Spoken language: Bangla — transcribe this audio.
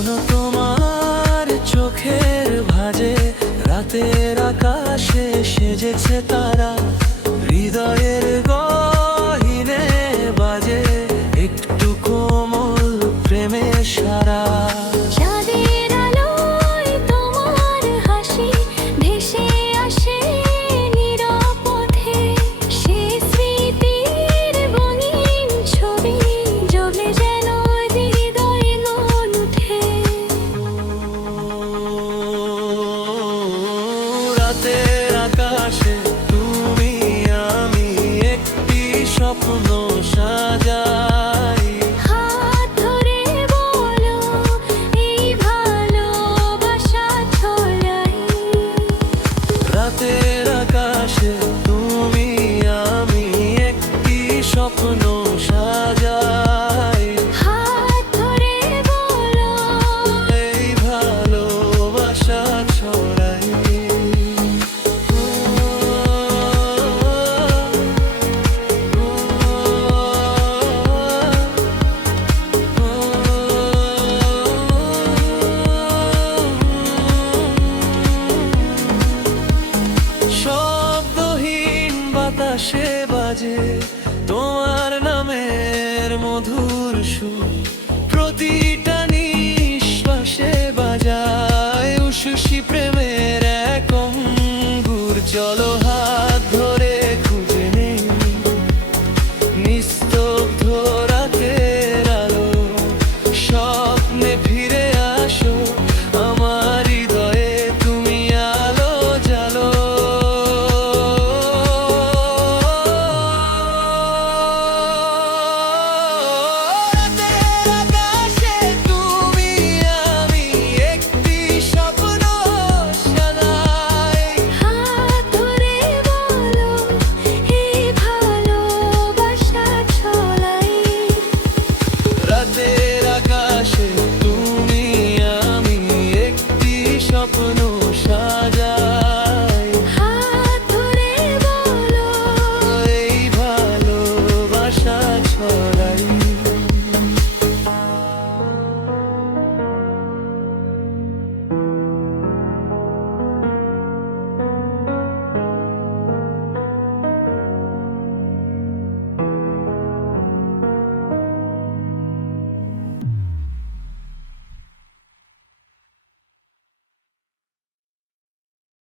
এখনো তোমার চোখের ভাঁজে রাতের আকাশে সেজেছে তারা, হৃদয়ের গহীনে বাজে একটু কোমল প্রেমের সারা। চাঁদের আলোয় তোমার হাসি ভেসে আসে নিরাপথে, সে স্মৃতির রঙিন ছবি জলে যেন হৃদয়ে গন উঠে। রাতের আকাশে তুমি আমি একটি স্বপ্ন সাজাই, হাত ধরে বলো এই ভালোবাসা ছড়াই। রাতের আকাশে তুমি আমি একটি স্বপ্ন সাজাই, হাত ধরে বলো এই ভালোবাসা ছড়াই। শব্দহীন বাতাসে বাজে